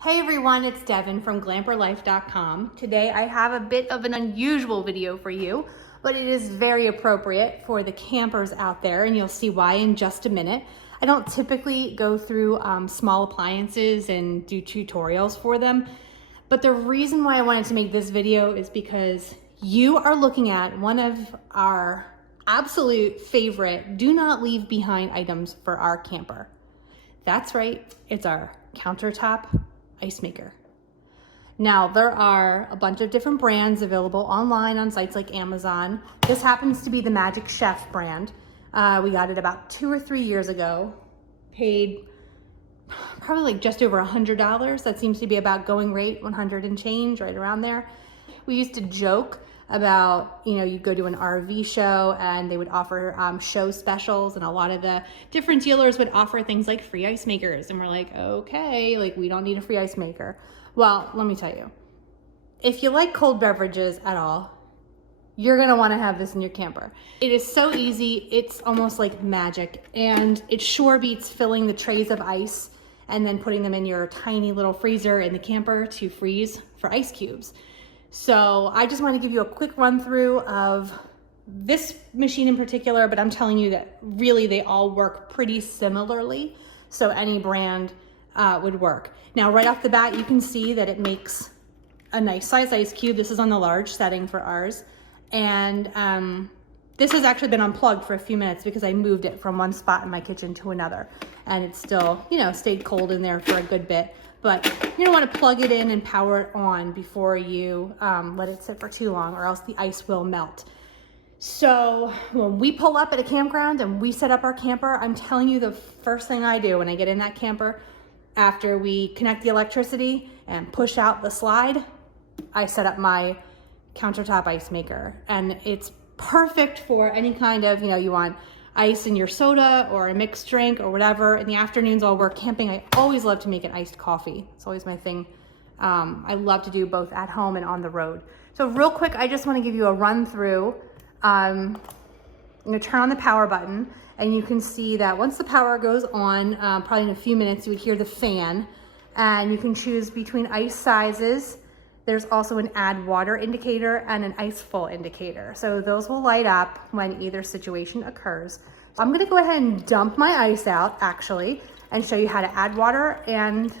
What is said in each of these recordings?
Hey everyone, it's Devin from glamperlife.com. Today I have a bit of an unusual video for you, but it is very appropriate for the campers out there, and you'll see why in just a minute. I don't typically go through small appliances and do tutorials for them, but the reason why I wanted to make this video is because you are looking at one of our absolute favorite do not leave behind items for our camper. That's right, it's our countertop ice maker. Now, there are a bunch of different brands available online on sites like Amazon. This happens to be the Magic Chef brand. We got it about 2 or 3 years ago, paid probably like just over $100. That seems to be about going rate, 100 and change, right around there. We used to joke about, you'd go to an RV show and they would offer show specials, and a lot of the different dealers would offer things like free ice makers. And we're like, okay, like we don't need a free ice maker. Well, let me tell you, if you like cold beverages at all, you're gonna wanna have this in your camper. It is so easy, it's almost like magic, and it sure beats filling the trays of ice and then putting them in your tiny little freezer in the camper to freeze for ice cubes. So I just want to give you a quick run through of this machine in particular, but I'm telling you that really they all work pretty similarly. So any brand would work. Now, right off the bat, you can see that it makes a nice size ice cube. This is on the large setting for ours. And this has actually been unplugged for a few minutes because I moved it from one spot in my kitchen to another. And it's still, stayed cold in there for a good bit. But you don't want to plug it in and power it on before you let it sit for too long, or else the ice will melt. So when we pull up at a campground and we set up our camper, I'm telling you, the first thing I do when I get in that camper, after we connect the electricity and push out the slide, I set up my countertop ice maker. And it's perfect for any kind of, you want ice in your soda or a mixed drink or whatever. In the afternoons while we're camping, I always love to make an iced coffee. It's always my thing. I love to do both at home and on the road. So real quick, I just want to give you a run through. I'm going to turn on the power button, and you can see that once the power goes on, probably in a few minutes, you would hear the fan, and you can choose between ice sizes. There's also an add water indicator and an ice full indicator. So those will light up when either situation occurs. So I'm gonna go ahead and dump my ice out actually, and show you how to add water and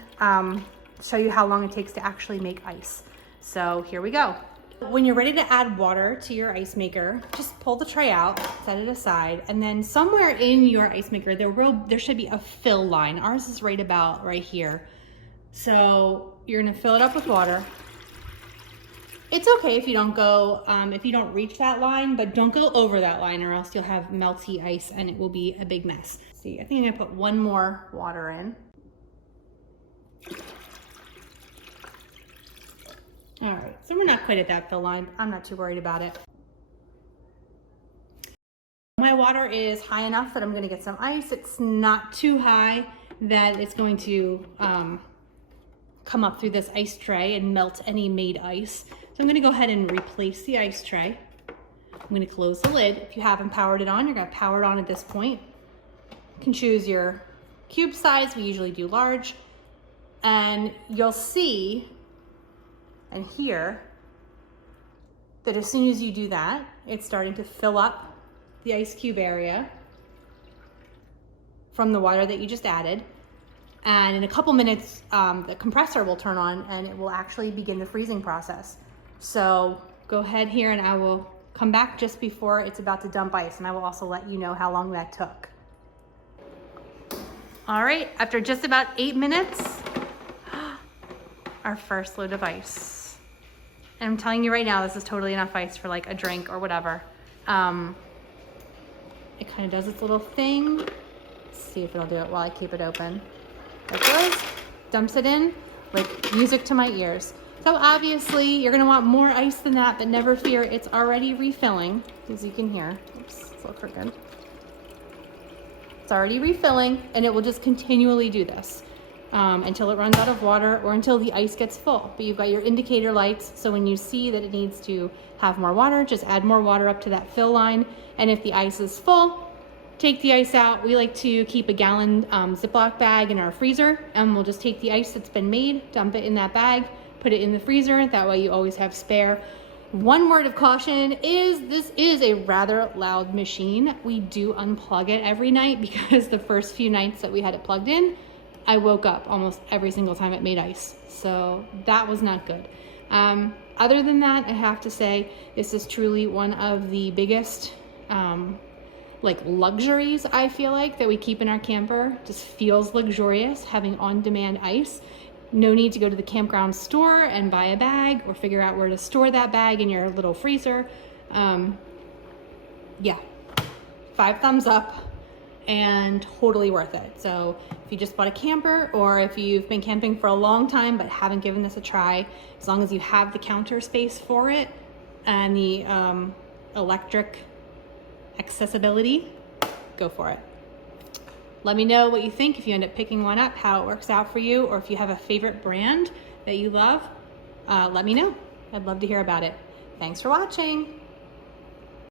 show you how long it takes to actually make ice. So here we go. When you're ready to add water to your ice maker, just pull the tray out, set it aside, and then somewhere in your ice maker, there should be a fill line. Ours is right here. So you're gonna fill it up with water. It's okay if you don't go, if you don't reach that line, but don't go over that line, or else you'll have melty ice and it will be a big mess. See, I think I'm gonna put one more water in. All right, so we're not quite at that fill line. I'm not too worried about it. My water is high enough that I'm gonna get some ice. It's not too high that it's going to come up through this ice tray and melt any made ice. So I'm gonna go ahead and replace the ice tray. I'm gonna close the lid. If you haven't powered it on, you're gonna power it on at this point. You can choose your cube size. We usually do large. And you'll see and hear that as soon as you do that, it's starting to fill up the ice cube area from the water that you just added. And in a couple minutes, the compressor will turn on and it will actually begin the freezing process. So go ahead here, and I will come back just before it's about to dump ice, and I will also let you know how long that took. All right, after just about 8 minutes, our first load of ice. And I'm telling you right now, this is totally enough ice for like a drink or whatever. It kind of does its little thing. Let's see if it'll do it while I keep it open. There it goes, dumps it in, like music to my ears. So obviously you're gonna want more ice than that, but never fear, it's already refilling, as you can hear. Oops, it's a little crooked. It's already refilling, and it will just continually do this until it runs out of water or until the ice gets full. But you've got your indicator lights, so when you see that it needs to have more water, just add more water up to that fill line. And if the ice is full, take the ice out. We like to keep a gallon Ziploc bag in our freezer, and we'll just take the ice that's been made, dump it in that bag, put it in the freezer. That way you always have spare. One word of caution is this is a rather loud machine. We do unplug it every night because the first few nights that we had it plugged in, I woke up almost every single time it made ice. So that was not good. Other than that, I have to say this is truly one of the biggest like luxuries, I feel like, that we keep in our camper. Just feels luxurious having on-demand ice. No need to go to the campground store and buy a bag or figure out where to store that bag in your little freezer. Yeah, 5 thumbs up and totally worth it. So if you just bought a camper, or if you've been camping for a long time but haven't given this a try, as long as you have the counter space for it and the electric accessibility, go for it. Let me know what you think if you end up picking one up, how it works out for you, or if you have a favorite brand that you love, let me know. I'd love to hear about it. Thanks for watching.